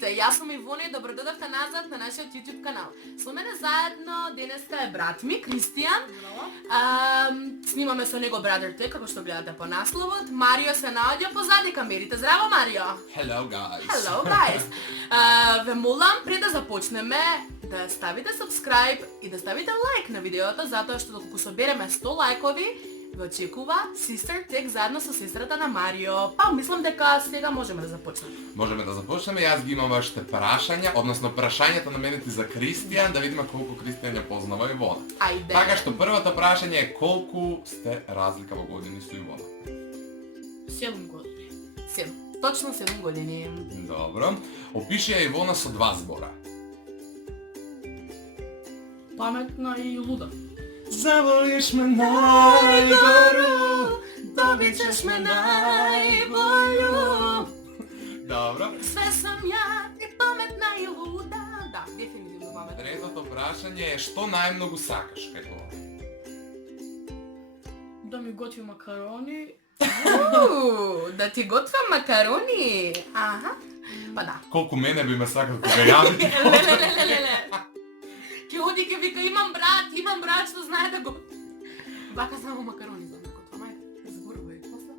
Здравейте, јас сум Ивона и добро дојдовте назад на нашиот YouTube канал. Со мене заедно денеска е брат ми, Кристијан. Снимаме со него Brother 2, како што гледате по насловот. Марио се наоѓа позади камерите. Здраво, Марио! Hello guys! Hello, guys! Ве молам, пред да започнеме, да ставите subscribe и да ставите лайк на видеото, затоа што доколку собереме 100 лайкови, ве очекува Sister Tech заедно со сестрата на Марио. Па, мислам дека сега можеме да започнеме. Можеме да започнеме, јас ги имам вашите прашања, односно прашањата наменети за Кристијан, да видиме колку Кристијан ја познава Ивона. Ајде. Така што првото прашање е колку сте разлика во години со Ивона? 7 години. 7. Точно 7 години. Добро. Опиши ја Ивона со 2 збора. Паметна и луда. Заволиш ме најгору, Добичаш ме најболju. Добро. Све сам ја и паметна и луда. Да, дефинитивно паметна. Третото прашање е што најмногу сакаш кај тоа? Да ми готви макарони. Да ти готвам макарони. Аха. Па да. Колку мене би ме сакал кога јам? Леле. Ке оди ке вика имам брат што знае да го... Бака само макарони знам да готвам, ајде, зборувај, после.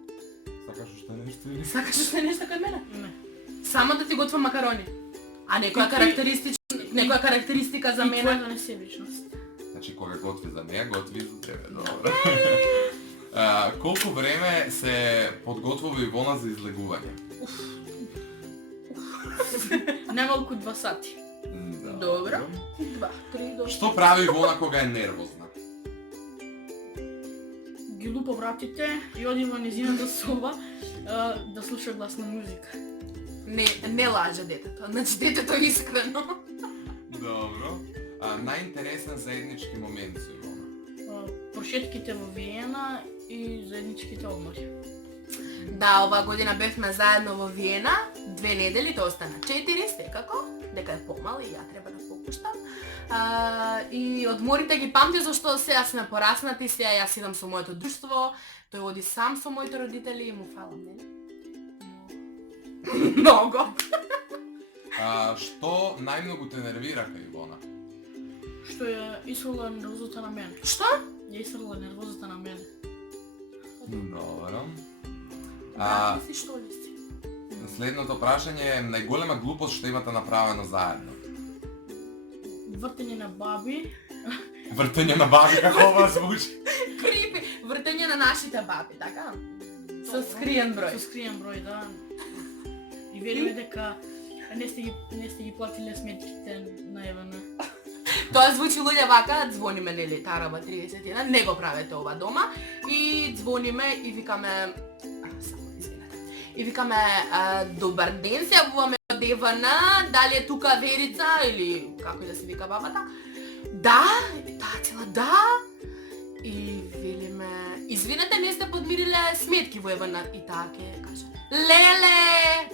Сакаш уште нешто или? Сакаш уште нешто кај мене? Не. Само да ти готвам макарони. А некоја карактеристика за И мене? твојата несебичност. Значи кога готви за неја, готви и за тебе, добро. Колку време се подготвува Ивона за излегување? Немалку 2 сати. Добро. 2, 3 до... Што прави Ивона кога е нервозна? Ги лупа вратите и оди во незината соба да слуша гласна музика. Не лаже детето, значи детето е искрено. Добро. Најинтересен заеднички момент со Ивона? Прошетките во Виена и заедничките одмори. Да, оваа година бевме заедно во Виена, 2 недели, тоа остана 4, секако, дека е помал и ја треба да попуштам. И одморите ги памти зашто сега сме пораснати, сега јас идам со моето друштво, тој оди сам со моите родители и му фалам, нели? Много. Што најмногу те нервира кај Ивона? Што ја исфрла нервозата на мене. Што? Ја исфрла нервозата на мене. Добро. Да, си што ли си? Следното прашање е најголема глупост што имате направено заедно. Вртење на баби. Вртење на баби, како ова звучи? Крипи, вртење на нашите баби, така? Со скриен број. Со скриен број, да. И вериме дека не сте ги платиле сметките на Евана. Тоа звучи луѓе вака, звониме нели тараба 31, не го правете ова дома и звониме и викаме и викаме добар ден, се јавуваме од Евана, дали е тука Верица или како и да се вика бабата? Да, и таа цела да. И велиме, извинете, не сте подмириле сметки во Евана и таа ќе каже леле,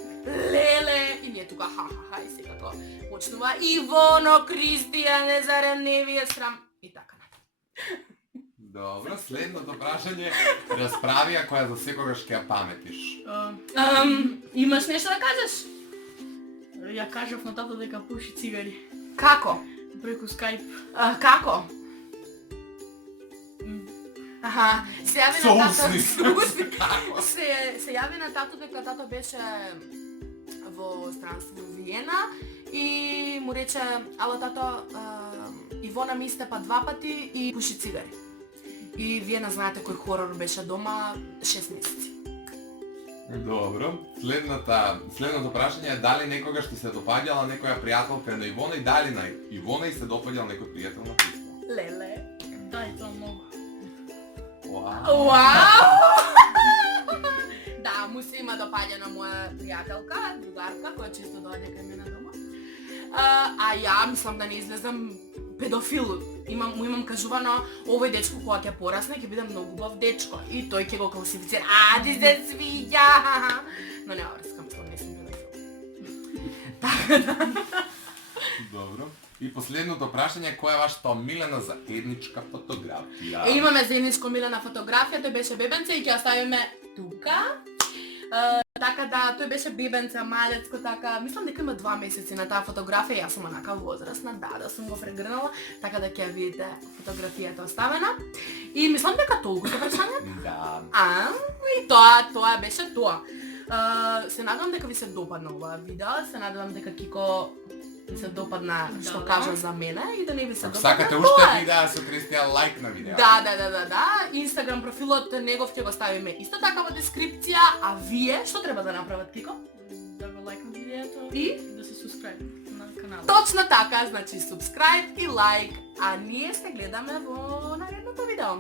и ние тука ха и секако почнува Ивоно, Кристијане, зарем не ви е срам и така натаму. Добро, следното прашање расправија која за секогаш ќе ја паметиш. Имаш нешто да кажеш? Ја кажав на тато дека пуши цигари Како? преку Skype. Како? Аха, се јави на тато. Како? Се јави на тато дека тато беше во странство во Виена и му рече, ала тато, Ивона ми истепа 2 пати и пуши цигари. И Виена знаете кој хорор беше дома 6 месеци. Добро. Следното прашање е дали некогаш ти се допаѓала некоја пријателка на Ивона и дали на Ивона и се допаѓал некој пријател на Кристијан? Леле. Да, и тоа многу. Вау. Да, му се има допаѓана моја пријателка, другарка, која често доаѓа кај мене дома. А ја мислам да не излезам педофил. Му имам кажувано, овој дечко кога ќе порасне ќе биде многу убав дечко и тој ќе го класифицира. Ти се свиѓа. Но не врскам, не сум педофил. Така да. Добро. И последното прашање, која е вашата омилена заедничка фотографија? Имаме заедничко омилена фотографија, тој беше бебенце и ќе оставиме тука. Така да, тој беше бебенце, малецко, така, мислам дека има 2 месеци на таа фотографија, јас сум онака возрастна, да сум го прегрнала, така да ќе ја видите фотографијата оставена. И мислам дека толку се прашања. Да. И тоа беше тоа. Се надевам дека ви се допадна оваа видео, се надевам дека Кико ви се допадна што кажа за мене и да не ви се Ако допадна. сакате уште видеа со Кристија, лайк на видео. Да. Инстаграм профилот негов ќе го ставиме исто така во дескрипција, а вие што треба да направат, Кико? Да го лайкнат видеото И? да се субскрайб на каналот. Точно така, значи subscribe и лайк, а ние се гледаме во наредното видео.